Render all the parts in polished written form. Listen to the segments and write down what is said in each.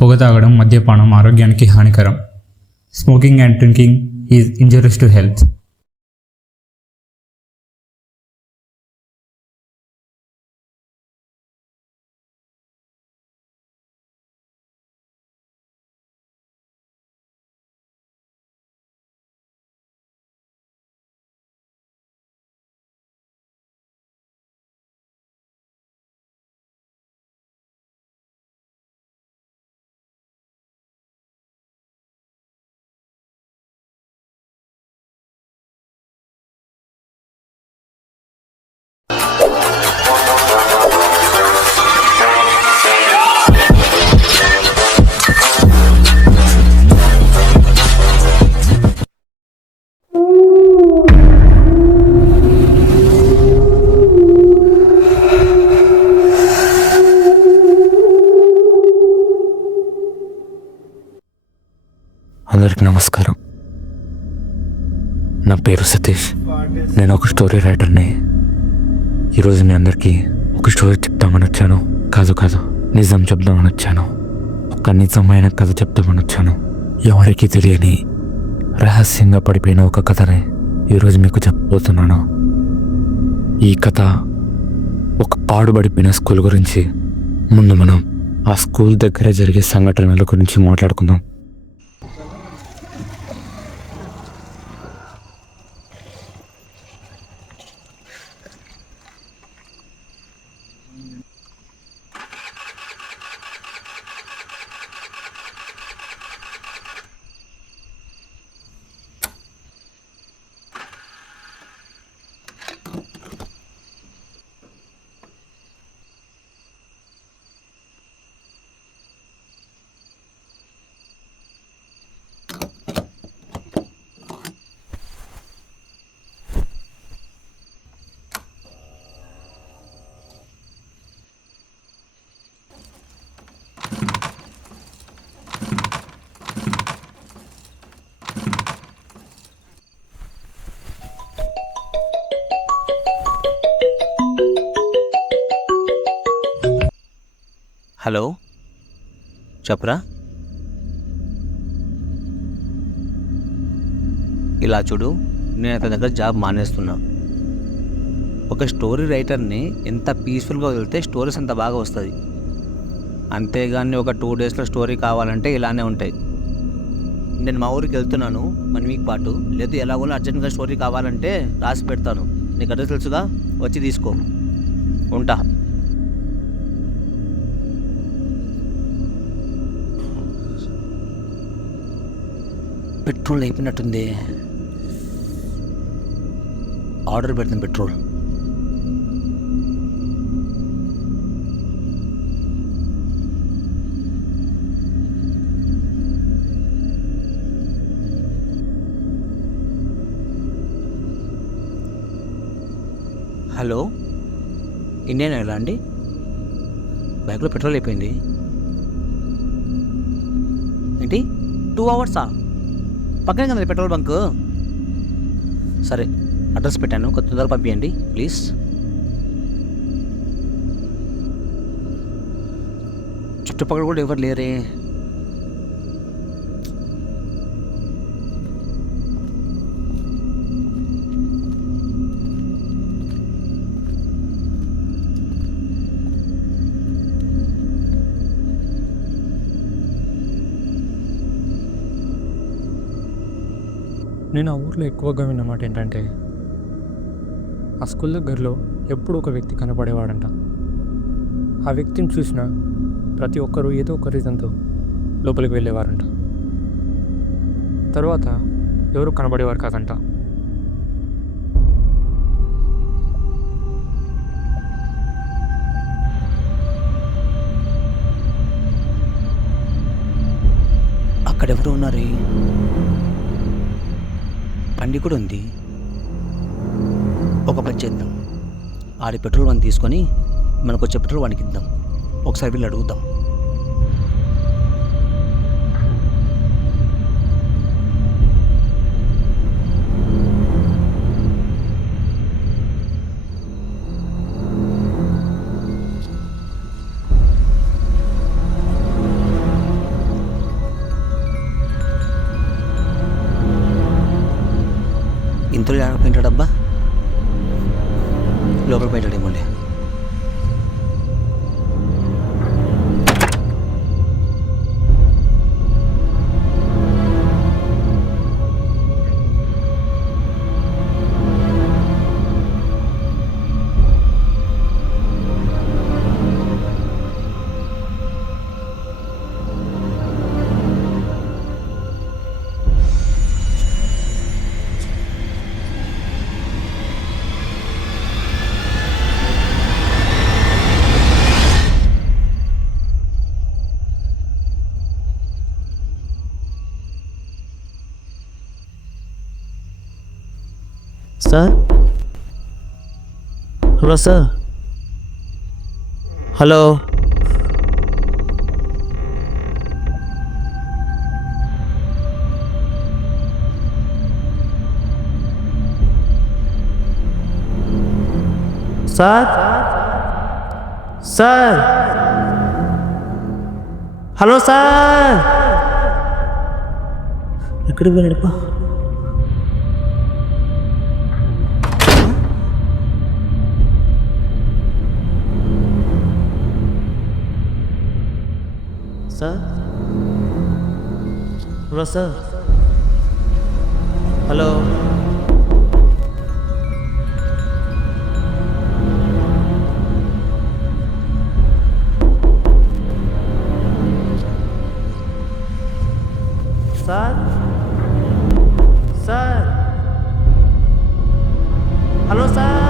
పొగ తాగడం, మద్యపానం ఆరోగ్యానికి హానికరం. Smoking and drinking is injurious to health. అందరికి నమస్కారం. నా పేరు సతీష్. నేను ఒక స్టోరీ రైటర్ని. ఈరోజు మీ అందరికీ ఒక స్టోరీ చెప్తామని వచ్చాను. కాదు నిజం చెప్దామని వచ్చాను. ఒక నిజమైన కథ చెప్తామని వచ్చాను. ఎవరికీ తెలియని రహస్యంగా పడిపోయిన ఒక కథని ఈరోజు మీకు చెప్పబోతున్నాను. ఈ కథ ఒక పాడుబడిపోయిన స్కూల్ గురించి. ముందు మనం ఆ స్కూల్ దగ్గర జరిగే సంఘటనల గురించి మాట్లాడుకుందాం. హలో, చెప్పరా. ఇలా చూడు, నేను అతని దగ్గర జాబ్ మానేస్తున్నా. ఒక స్టోరీ రైటర్ని ఎంత పీస్ఫుల్గా వదిలితే స్టోరీస్ అంత బాగా వస్తుంది. అంతేగాని ఒక 2 డేస్లో స్టోరీ కావాలంటే ఇలానే ఉంటాయి. నేను మా ఊరికి వెళ్తున్నాను 1 వీక్ పాటు. లేదు ఎలాగో అర్జెంట్గా స్టోరీ కావాలంటే రాసి పెడతాను. నీకు అడ్రస్ తెలుసుగా, వచ్చి తీసుకో. ఉంటా. పెట్రోల్ అయిపోయినట్టుంది. ఆర్డర్ పెడతాం పెట్రోల్. హలో, ఇండియన్ ఆయిల్ అండి? బ్యాగ్లో పెట్రోల్ అయిపోయింది. ఏంటి 2 అవర్సా? పక్కనే కదా పెట్రోల్ బంక్. సరే, అడ్రస్ పెట్టాను, కొంచెం తొందరగా పంపించండి ప్లీజ్. చుట్టుపక్కల కూడా ఎవరు లేరే. నేను ఆ ఊర్లో ఎక్కువగా విన్నమాట ఏంటంటే, ఆ స్కూల్ దగ్గరలో ఎప్పుడు ఒక వ్యక్తి కనపడేవాడంట. ఆ వ్యక్తిని చూసిన ప్రతి ఒక్కరూ ఏదో ఒక రీజన్తో లోపలికి వెళ్ళేవారంట. తర్వాత ఎవరు కనబడేవారు కాదంట. అక్కడెవరు ఉన్నారు? బండి కూడా ఉంది. ఒక పని చేద్దాం, ఆడి పెట్రోల్ వన్ తీసుకొని మనకు వచ్చే పెట్రోల్ వానికి ఇద్దాం. ఒకసారి వీళ్ళు అడుగుదాం. ఇంతలో ఆడిపోయింటాడబ్బా, లోపల పోయింటాడేమోలే. Sir, hello sir, hello. Sir, sir, hello sir. ఎక్కడికి వెళ్ళాడుపా? Sir, hello sir, hello. Sir, sir, hello sir.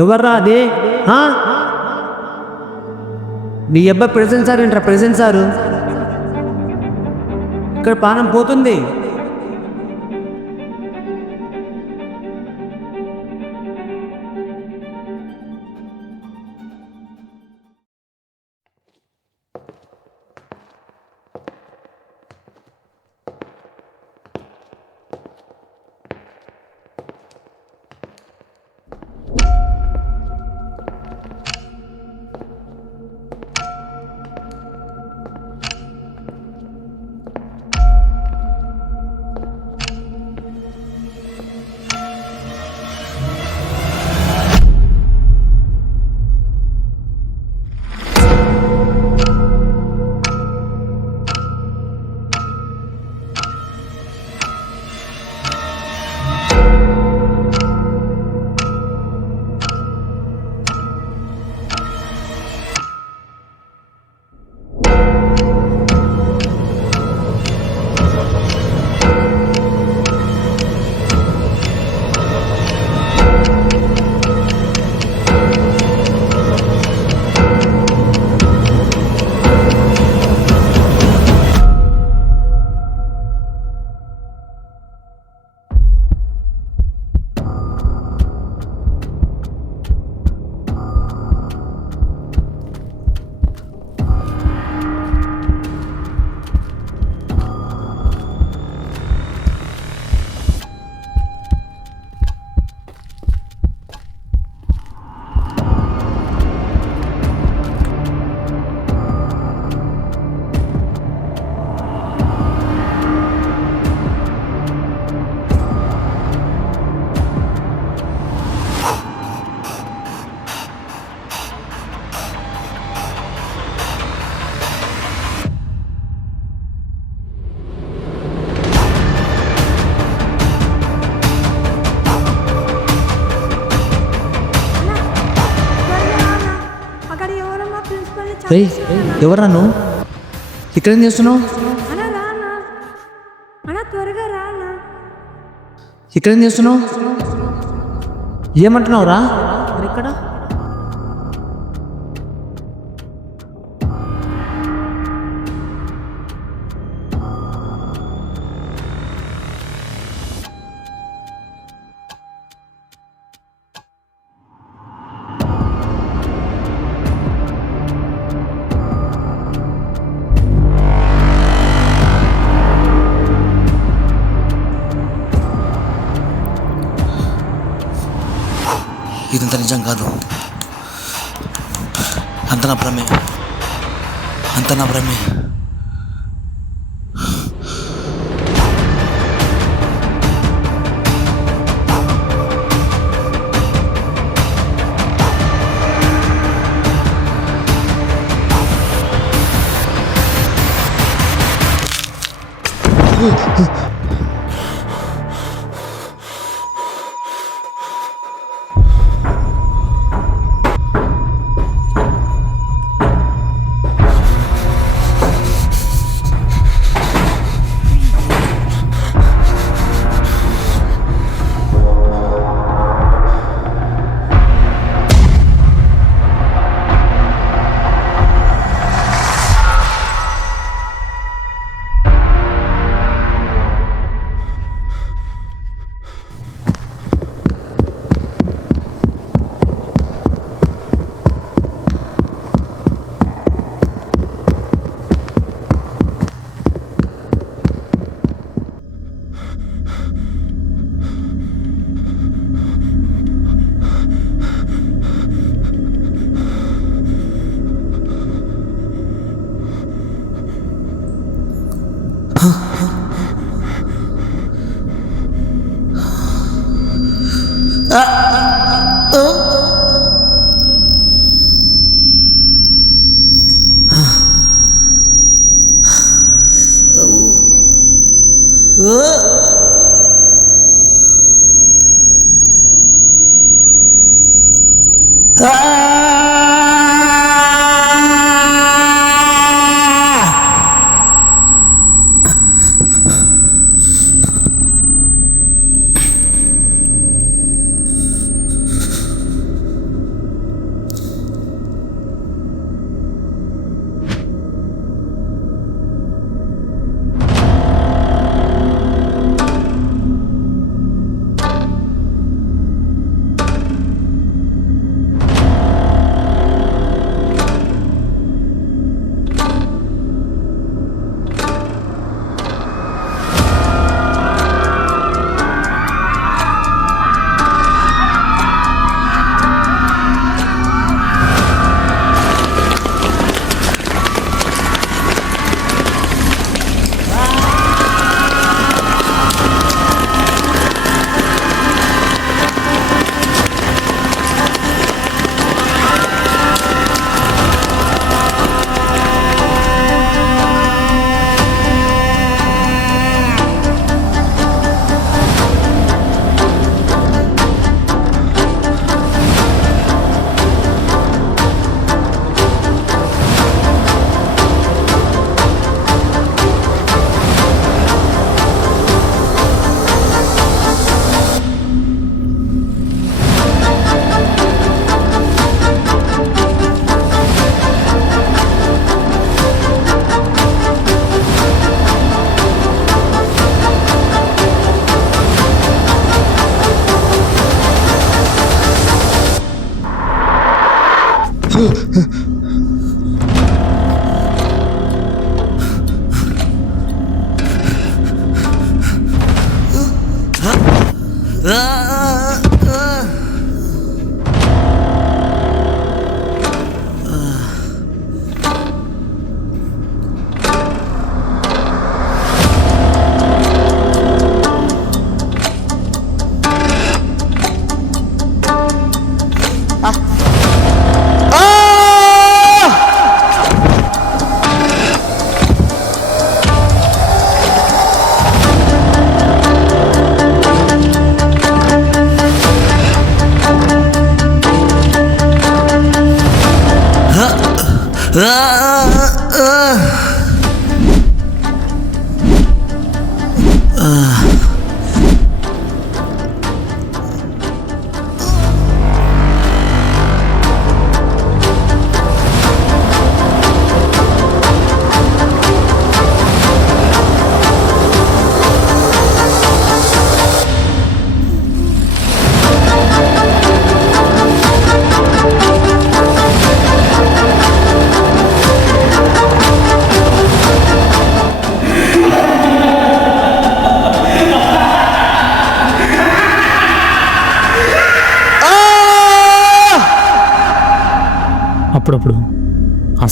ఎవర్రా అది? నీ అబ్బాయి ప్రెసిడెంట్ సార్ ఏంట్రా? ప్రెసిడెంట్ సారు ఇక్కడ ప్రాణం పోతుంది. రేయ్ ఎవరు నన్ను ఇక్కడేం చేస్తున్నావు? అన్నా రానా అన్నా త్వరగా రానా ఇక్కడేం చేస్తున్నావు? ఏమంటున్నావు రా? ఇక్కడ ఇదంతా నిజం కాదు, అంత నా భ్రమే, అంత నా భ్రమే.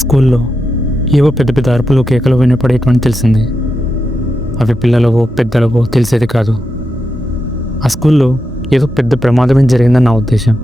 స్కూల్లో ఏవో పెద్ద పెద్ద అరుపులు కేకలు వినపడేటువంటి తెలిసింది. అవి పిల్లలవో పెద్దలవో తెలిసేది కాదు. ఆ స్కూల్లో ఏదో పెద్ద ప్రమాదమే జరిగిందని నా ఉద్దేశం.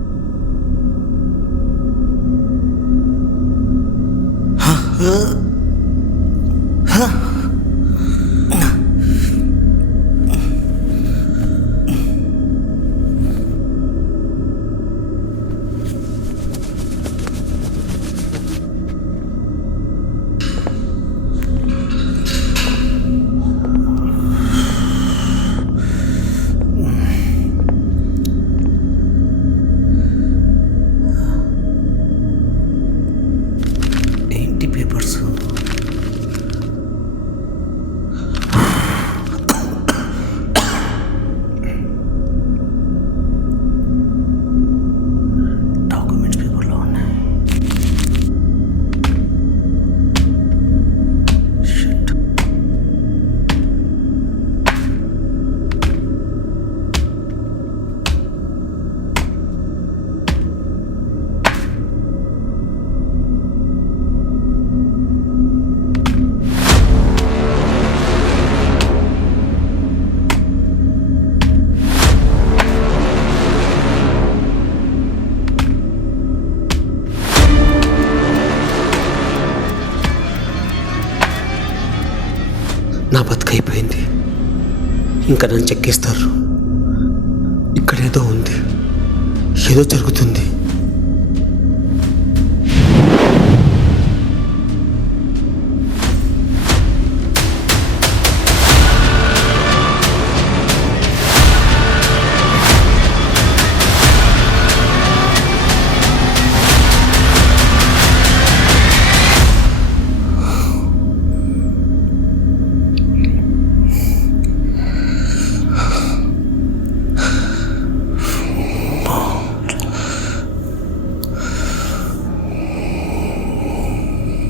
ఏంటి పేపర్స్? డాక్యుమెంట్స్ పేపర్లో ఉన్నాయి. షిట్. నా బతుకైపోయింది. ఇంకా నన్ను చెక్కిస్తారు. ఇక్కడేదో ఉంది, ఏదో జరుగుతుంది.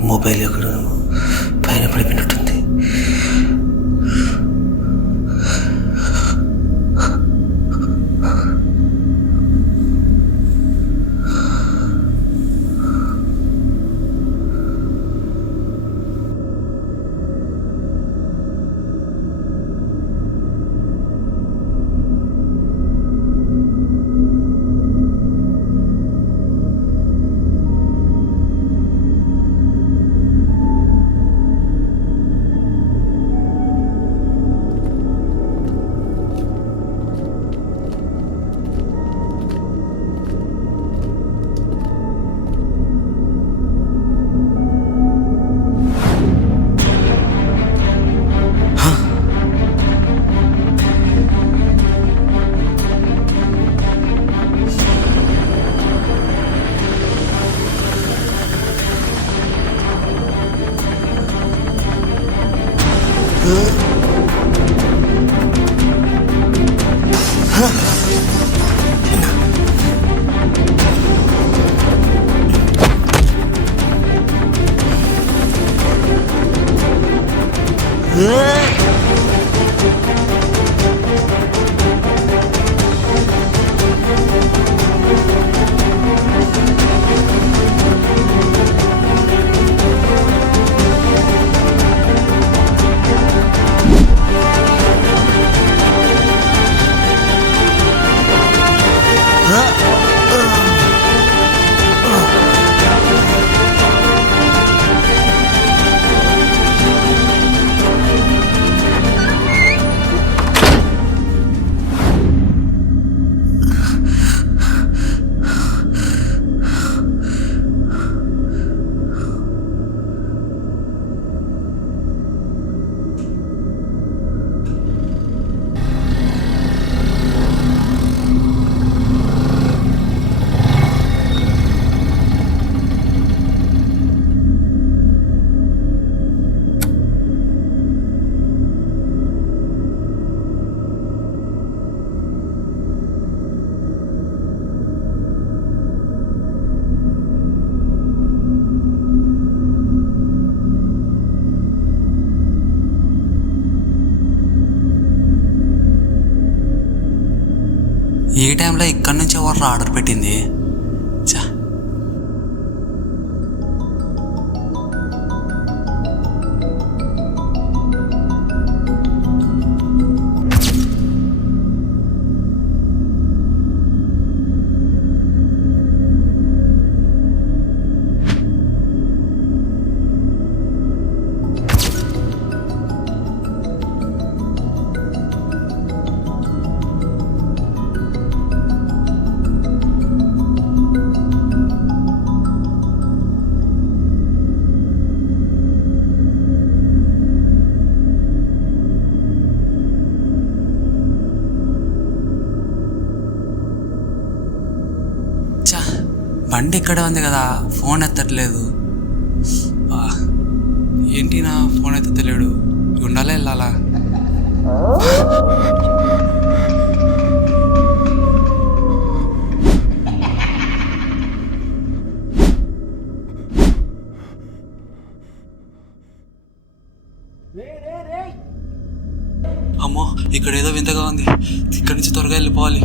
మొబైల్ ఎక్కడ పైన పడిపోయినట్టుంది. ఏ టైంలో ఇక్కడి నుంచి ఎవరు ఆర్డర్ పెట్టింది? చా బండి ఇక్కడ ఉంది కదా, ఫోన్ ఎత్తట్లేదు. బా, ఏంటి నా ఫోన్ ఎత్తలేడు, ఉండాలా వెళ్ళాలా? అమ్మో, ఇక్కడ ఏదో వింతగా ఉంది, ఇక్కడి నుంచి త్వరగా వెళ్ళిపోవాలి.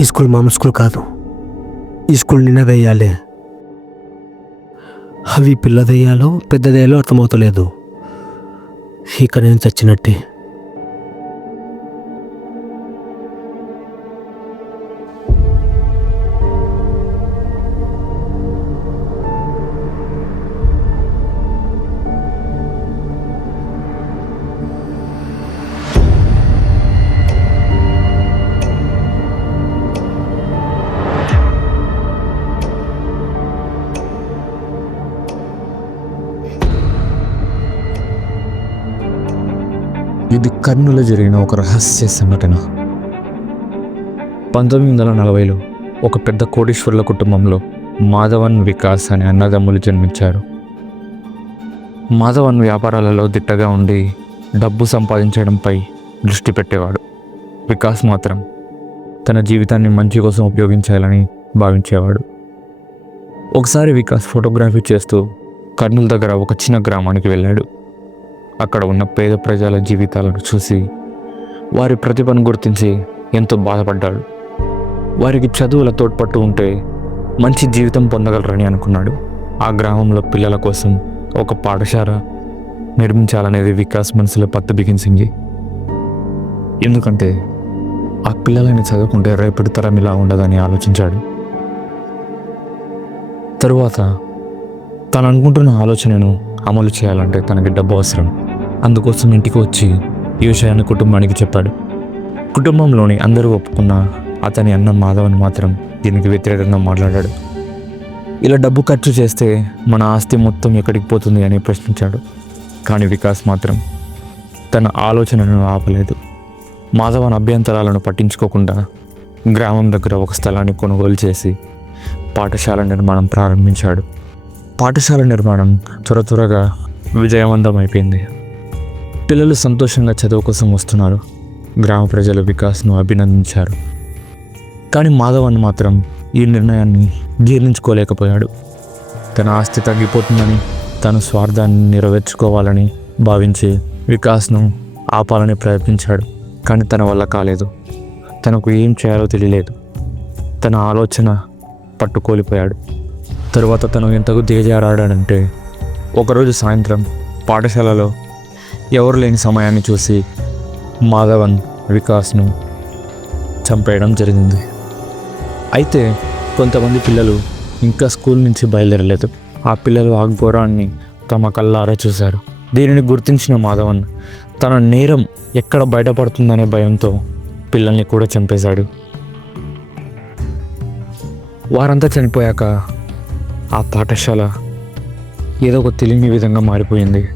ఈ స్కూల్ మామూలు స్కూల్ కాదు. ఈ స్కూల్ నిన్న వేయాలి. అవి పిల్లదయ్యాలో పెద్దదయ్యాలో అర్థమవుతలేదు. ఇక నేను చచ్చినట్టే. ఇది కర్నూలులో జరిగిన ఒక రహస్య సంఘటన. 1940లో ఒక పెద్ద కోటీశ్వరుల కుటుంబంలో మాధవన్, వికాస్ అనే అన్నదమ్ములు జన్మించారు. మాధవన్ వ్యాపారాలలో దిట్టగా ఉండి డబ్బు సంపాదించడంపై దృష్టి పెట్టేవాడు. వికాస్ మాత్రం తన జీవితాన్ని మంచి కోసం ఉపయోగించాలని భావించేవాడు. ఒకసారి వికాస్ ఫోటోగ్రఫీ చేస్తూ కర్నూలు దగ్గర ఒక చిన్న గ్రామానికి వెళ్ళాడు. అక్కడ ఉన్న పేద ప్రజల జీవితాలను చూసి వారి ప్రతిభను గుర్తించి ఎంతో బాధపడ్డాడు. వారికి చదువుల తోడ్పట్టు ఉంటే మంచి జీవితం పొందగలరని అనుకున్నాడు. ఆ గ్రామంలో పిల్లల కోసం ఒక పాఠశాల నిర్మించాలనేది వికాస్ మనసులో పట్టు బిగించింది. ఎందుకంటే ఆ పిల్లలని చదువుకుంటే రేపటి తరం ఇలా ఉండదని ఆలోచించాడు. తరువాత తను అనుకుంటున్న ఆలోచనను అమలు చేయాలంటే తనకి డబ్బు అవసరం. అందుకోసం ఇంటికి వచ్చి ఈ విషయాన్ని కుటుంబానికి చెప్పాడు. కుటుంబంలోని అందరూ ఒప్పుకున్న అతని అన్న మాధవన్ మాత్రం దీనికి వ్యతిరేకంగా మాట్లాడాడు. ఇలా డబ్బు ఖర్చు చేస్తే మన ఆస్తి మొత్తం ఎక్కడికి పోతుంది అని ప్రశ్నించాడు. కానీ వికాస్ మాత్రం తన ఆలోచనను ఆపలేదు. మాధవన్ అభ్యంతరాలను పట్టించుకోకుండా గ్రామం దగ్గర ఒక స్థలాన్ని కొనుగోలు చేసి పాఠశాల నిర్మాణం ప్రారంభించాడు. పాఠశాల నిర్మాణం త్వరగా విజయవంతమైపోయింది. పిల్లలు సంతోషంగా చదువు కోసం వస్తున్నారు. గ్రామ ప్రజలు వికాస్ను అభినందించారు. కానీ మాధవన్ మాత్రం ఈ నిర్ణయాన్ని జీర్ణించుకోలేకపోయాడు. తన ఆస్తి తగ్గిపోతుందని, తన స్వార్థాన్ని నెరవేర్చుకోవాలని భావించి వికాస్ను ఆపాలని ప్రయత్నించాడు. కానీ తన వల్ల కాలేదు. తనకు ఏం చేయాలో తెలియలేదు. తన ఆలోచన పట్టుకోలిపోయాడు. తరువాత తను ఎంతకు దిగజారాడంటే ఒకరోజు సాయంత్రం పాఠశాలలో ఎవరు లేని సమయాన్ని చూసి మాధవన్ వికాస్ను చంపేయడం జరిగింది. అయితే కొంతమంది పిల్లలు ఇంకా స్కూల్ నుంచి బయలుదేరలేదు. ఆ పిల్లలు ఆ ఘోరాన్ని తమ కళ్ళారా చూశారు. దీనిని గుర్తించిన మాధవన్ తన నేరం ఎక్కడ బయటపడుతుందనే భయంతో పిల్లల్ని కూడా చంపేశాడు. వారంతా చనిపోయాక ఆ పాఠశాల ఏదో ఒక తెలియని విధంగా మారిపోయింది.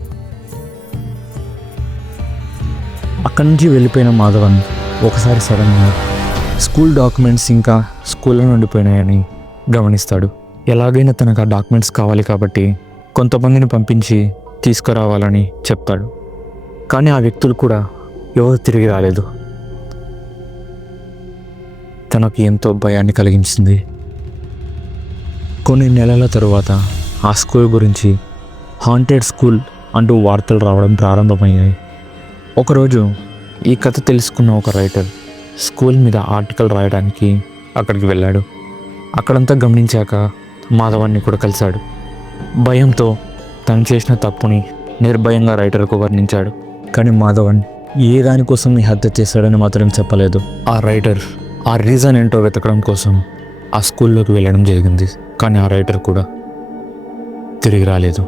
అక్కడి నుంచి వెళ్ళిపోయిన మాధవన్ ఒకసారి సడన్గా స్కూల్ డాక్యుమెంట్స్ ఇంకా స్కూల్లో ఉండిపోయినాయని గమనిస్తాడు. ఎలాగైనా తనకు ఆ డాక్యుమెంట్స్ కావాలి కాబట్టి కొంతమందిని పంపించి తీసుకురావాలని చెప్తాడు. కానీ ఆ వ్యక్తులు కూడా ఎవరు తిరిగి రాలేదు. తనకు ఎంతో భయాన్ని కలిగించింది. కొన్ని నెలల తరువాత ఆ స్కూల్ గురించి హాంటెడ్ స్కూల్ అంటూ వార్తలు రావడం ప్రారంభమయ్యాయి. ఒకరోజు ఈ కథ తెలుసుకున్న ఒక రైటర్ స్కూల్ మీద ఆర్టికల్ రాయడానికి అక్కడికి వెళ్ళాడు. అక్కడంతా గమనించాక మాధవన్ని కూడా కలిశాడు. భయంతో తను చేసిన తప్పుని నిర్భయంగా రైటర్కు వర్ణించాడు. కానీ మాధవన్ ఏ దానికోసం ఈ హత్య చేశాడని మాత్రం చెప్పలేదు. ఆ రైటర్ ఆ రీజన్ ఏంటో వెతకడం కోసం ఆ స్కూల్లోకి వెళ్ళడం జరిగింది. కానీ ఆ రైటర్ కూడా తిరిగి రాలేదు.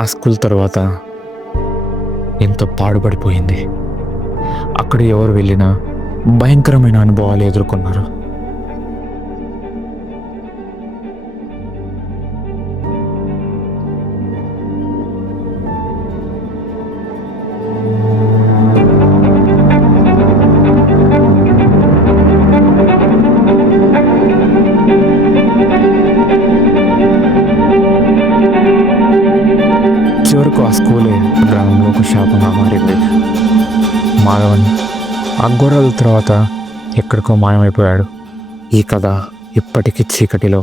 ఆ స్కూల్ తర్వాత ఎంతో పాడుపడిపోయింది. అక్కడ ఎవరు వెళ్ళినా భయంకరమైన అనుభవాలు ఎదుర్కొన్నారు. చివరకు ఆ స్కూలే గ్రామంలో ఒక శాపంగా మారింది. మాధవన్ ఆ గొర్రెల తర్వాత ఎక్కడికో మాయమైపోయాడు. ఈ కథ ఇప్పటికీ చీకటిలో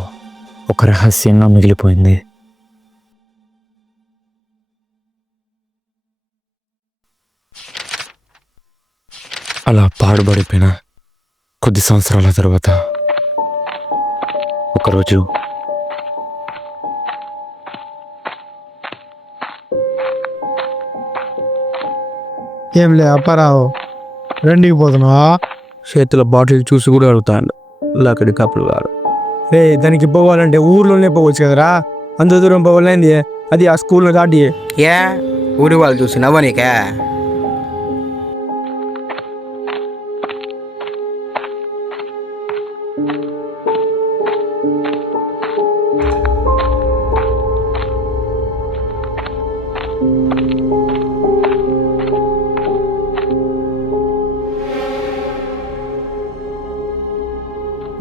ఒక రహస్యంగా మిగిలిపోయింది. అలా పాడుబడిపోయిన కొద్ది సంవత్సరాల తర్వాత ఒకరోజు ఏంలే అప్పారావు, రెండుకి పోతున్నావా? చేతిలో బాటిల్ చూసి కూడా అడుగుతాను లక్కడి కప్పులు కాదు. రే దానికి పోవాలంటే ఊర్లోనే పోవచ్చు కదరా, అంత దూరం పోవాలండి. అది ఆ స్కూల్లో దాటి. ఏ ఊరి వాళ్ళు చూసి నవ్వ నీకే?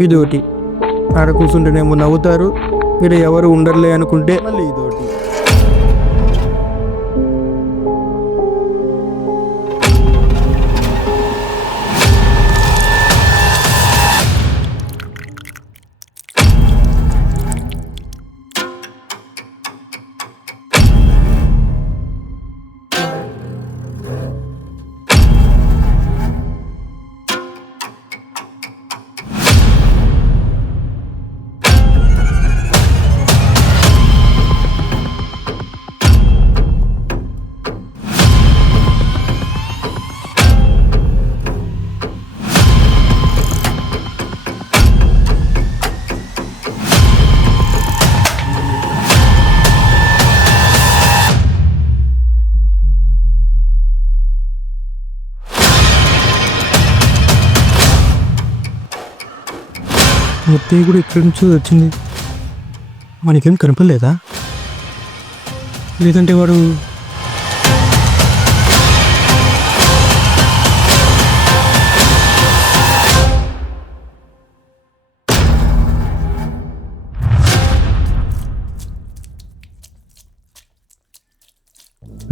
ఇదోటి ఆడ కూర్చుంటేనేమో నవ్వుతారు, మీరు ఎవరు ఉండర్లే అనుకుంటే మళ్ళీ ఇదోటి. మొత్తం కూడా ఇక్కడి నుంచి వచ్చింది, మనకేం కనపడలేదా? లేదంటే వాడు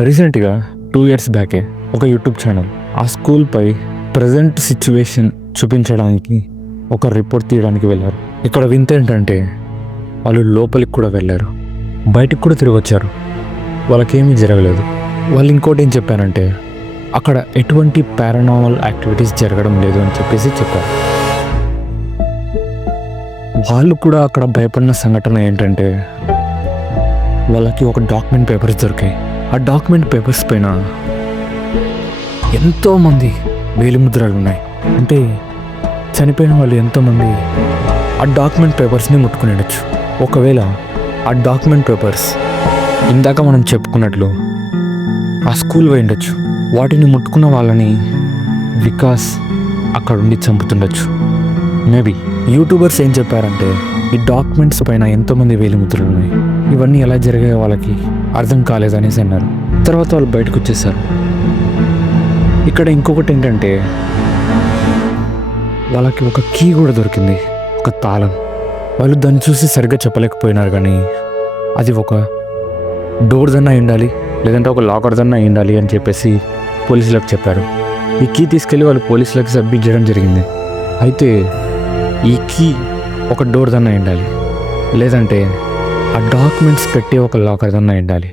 రీసెంట్గా 2 years బ్యాకే ఒక యూట్యూబ్ ఛానల్ ఆ స్కూల్పై ప్రజెంట్ సిచ్యువేషన్ చూపించడానికి ఒక రిపోర్ట్ తీయడానికి వెళ్ళారు. ఇక్కడ వింత ఏంటంటే వాళ్ళు లోపలికి కూడా వెళ్ళారు, బయటికి కూడా తిరిగి వచ్చారు, వాళ్ళకేమీ జరగలేదు. వాళ్ళు ఇంకోటి ఏం చెప్పారంటే అక్కడ ఎటువంటి పారానార్మల్ యాక్టివిటీస్ జరగడం లేదు అని చెప్పేసి చెప్పారు. వాళ్ళు కూడా అక్కడ భయపడిన సంఘటన ఏంటంటే వాళ్ళకి ఒక డాక్యుమెంట్ పేపర్స్ దొరికాయి. ఆ డాక్యుమెంట్ పేపర్స్ పైన ఎంతోమంది వేలిముద్రలు ఉన్నాయి. అంటే చనిపోయిన వాళ్ళు ఎంతోమంది ఆ డాక్యుమెంట్ పేపర్స్ని ముట్టుకుని ఉండొచ్చు. ఒకవేళ ఆ డాక్యుమెంట్ పేపర్స్ ఇందాక మనం చెప్పుకున్నట్లు ఆ స్కూల్ పోయి ఉండొచ్చు. వాటిని ముట్టుకున్న వాళ్ళని వికాస్ అక్కడ ఉండి చంపుతుండొచ్చు. మేబీ యూట్యూబర్స్ ఏం చెప్పారంటే ఈ డాక్యుమెంట్స్ పైన ఎంతోమంది వేలిముద్రలు ఉన్నాయి, ఇవన్నీ ఎలా జరిగాయో వాళ్ళకి అర్థం కాలేదనేసి అన్నారు. తర్వాత వాళ్ళు బయటకు వచ్చేసారు. ఇక్కడ ఇంకొకటి ఏంటంటే వాళ్ళకి ఒక కీ కూడా దొరికింది, ఒక తాళం. వాళ్ళు దాన్ని చూసి సరిగ్గా చెప్పలేకపోయినారు, కానీ అది ఒక డోర్ దన్నా ఉండాలి, లేదంటే ఒక లాకర్ దన్నా ఉండాలి అని చెప్పేసి పోలీసులకు చెప్పారు. ఈ కీ తీసుకెళ్ళి వాళ్ళు పోలీసులకు సబ్మిట్ చేయడం జరిగింది. అయితే ఈ కీ ఒక డోర్ దన్నా ఉండాలి, లేదంటే ఆ డాక్యుమెంట్స్ పెట్టి ఒక లాకర్ దన్నా ఉండాలి.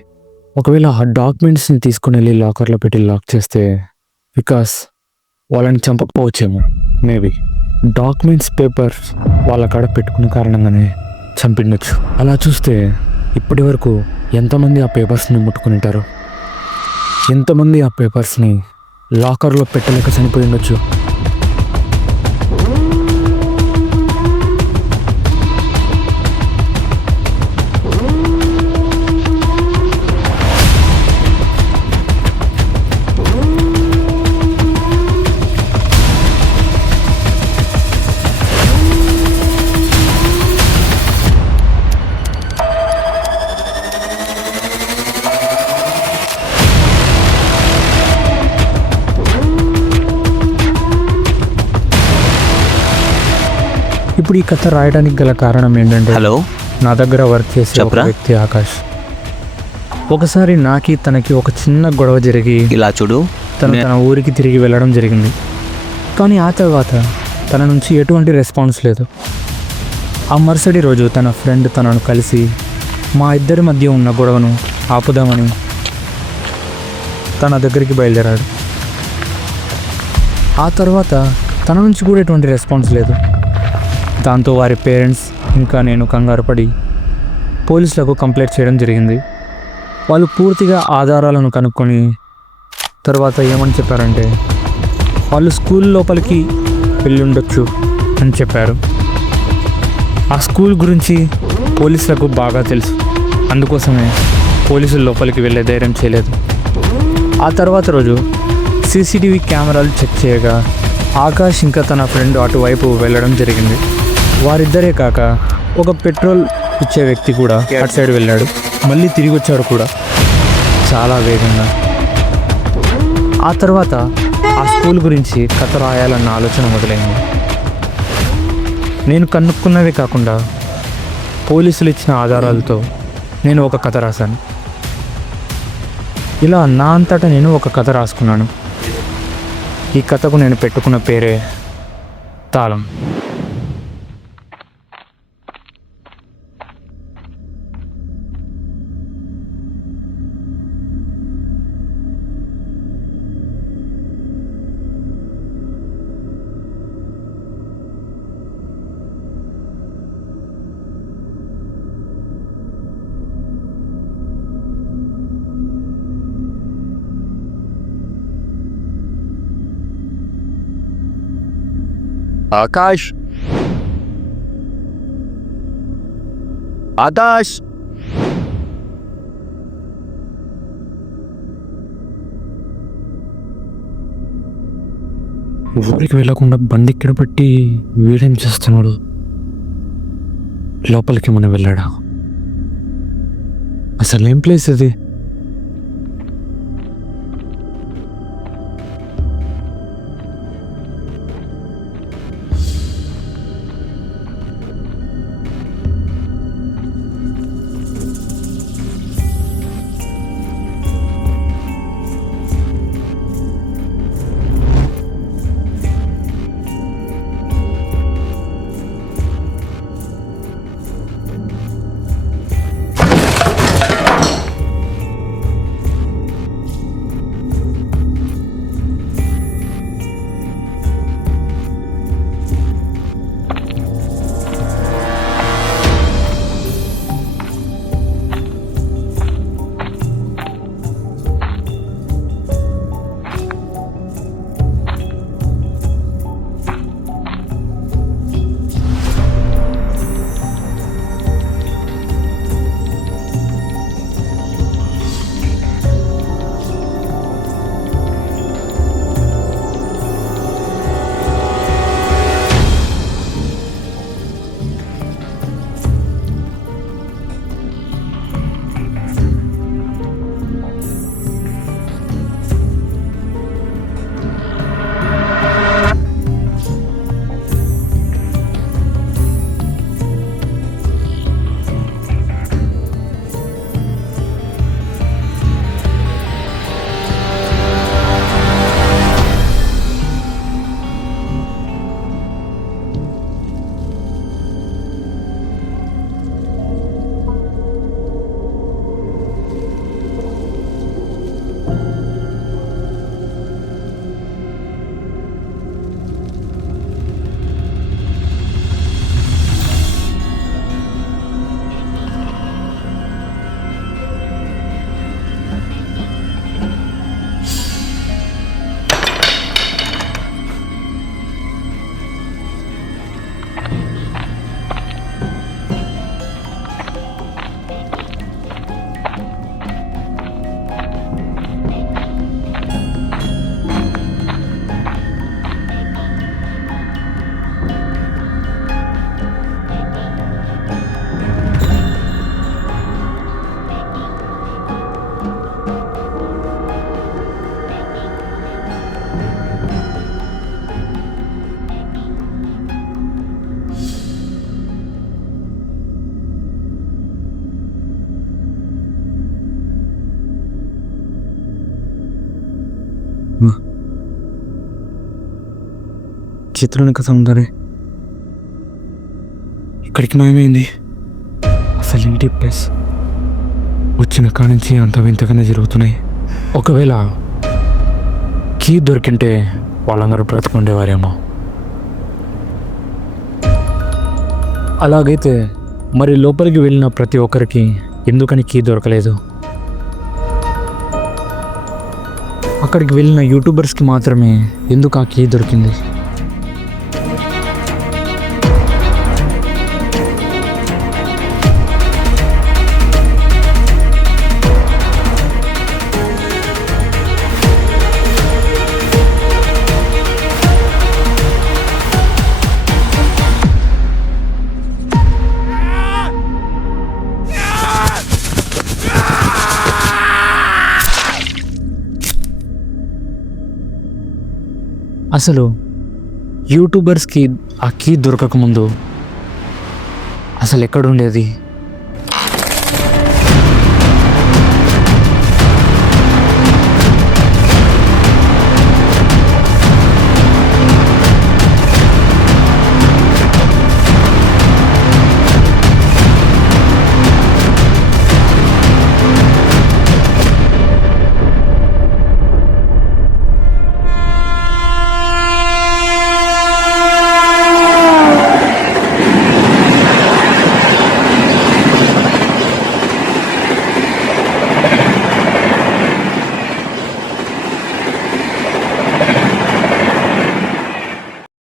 ఒకవేళ ఆ డాక్యుమెంట్స్ని తీసుకుని వెళ్ళి లాకర్లో పెట్టి లాక్ చేస్తే బికాస్ వాళ్ళని చంపకపోవచ్చేమో. మేబీ డాక్యుమెంట్స్ పేపర్స్ వాళ్ళ కాడ పెట్టుకున్న కారణంగానే చంపిండొచ్చు. అలా చూస్తే ఇప్పటి వరకు ఎంతమంది ఆ పేపర్స్ని ముట్టుకుని ఉంటారు, ఎంతమంది ఆ పేపర్స్ని లాకర్లో పెట్టలేక చనిపోయి ఉండొచ్చు. ఇప్పుడు ఈ కథ రాయడానికి గల కారణం ఏంటంటే హలో నా దగ్గర వర్క్ చేసే ఒక చెప్పరా? వ్యక్తి ఆకాష్. ఒకసారి నాకి తనకి ఒక చిన్న గొడవ జరిగి ఇలా చూడు, తను తన ఊరికి తిరిగి వెళ్ళడం జరిగింది. కానీ ఆ తర్వాత తన నుంచి ఎటువంటి రెస్పాన్స్ లేదు. ఆ మరుసటి రోజు తన ఫ్రెండ్ తనను కలిసి మా ఇద్దరి మధ్య ఉన్న గొడవను ఆపుదామని తన దగ్గరికి బయలుదేరాడు. ఆ తర్వాత తన నుంచి కూడా ఎటువంటి రెస్పాన్స్ లేదు. దాంతో వారి పేరెంట్స్ ఇంకా నేను కంగారు పడి పోలీసులకు కంప్లైంట్ చేయడం జరిగింది. వాళ్ళు పూర్తిగా ఆధారాలను కనుక్కొని తర్వాత ఏమని చెప్పారంటే వాళ్ళు స్కూల్ లోపలికి వెళ్ళి ఉండొచ్చు అని చెప్పారు. ఆ స్కూల్ గురించి పోలీసులకు బాగా తెలుసు, అందుకోసమే పోలీసులు లోపలికి వెళ్ళే ధైర్యం చేయలేదు. ఆ తర్వాత రోజు సీసీటీవీ కెమెరాలు చెక్ చేయగా ఆకాష్ ఇంకా తన ఫ్రెండ్ అటువైపు వెళ్ళడం జరిగింది. వారిద్దరే కాక ఒక పెట్రోల్ ఇచ్చే వ్యక్తి కూడా అటు సైడ్ వెళ్ళాడు. మళ్ళీ తిరిగి వచ్చాడు కూడా చాలా వేగంగా. ఆ తర్వాత ఆ స్కూల్ గురించి కథ రాయాలన్న ఆలోచన మొదలైంది. నేను కనుక్కున్నవే కాకుండా పోలీసులు ఇచ్చిన ఆధారాలతో నేను ఒక కథ రాశాను. ఇలా నా అంతటా నేను ఒక కథ రాసుకున్నాను. ఈ కథకు నేను పెట్టుకున్న పేరే తాళం. ఆకాష్ ఆకాష్ ఊరికి వెళ్ళకుండా బండి ఇక్కడ పెట్టి వీడేం చేస్తున్నాడు? లోపలికి మనం వెళ్ళాడా? అసలు ఏం ప్లేస్ ఇది? చేతిలోనే కథ ఉందరే. ఇక్కడికి మాయమైంది. అసలు ఏంటి ప్లేస్? వచ్చిన కాడి నుంచి అంత వింతగానే జరుగుతున్నాయి. ఒకవేళ కీ దొరికింటే వాళ్ళందరూ బ్రతుకుండేవారేమో. అలాగైతే మరి లోపలికి వెళ్ళిన ప్రతి ఒక్కరికి ఎందుకని కీ దొరకలేదు? అక్కడికి వెళ్ళిన యూట్యూబర్స్కి మాత్రమే ఎందుకు ఆ కీ దొరికింది? అసలు యూట్యూబర్స్కి ఆ కీ దొరకకముందు అసలు ఎక్కడుండేది?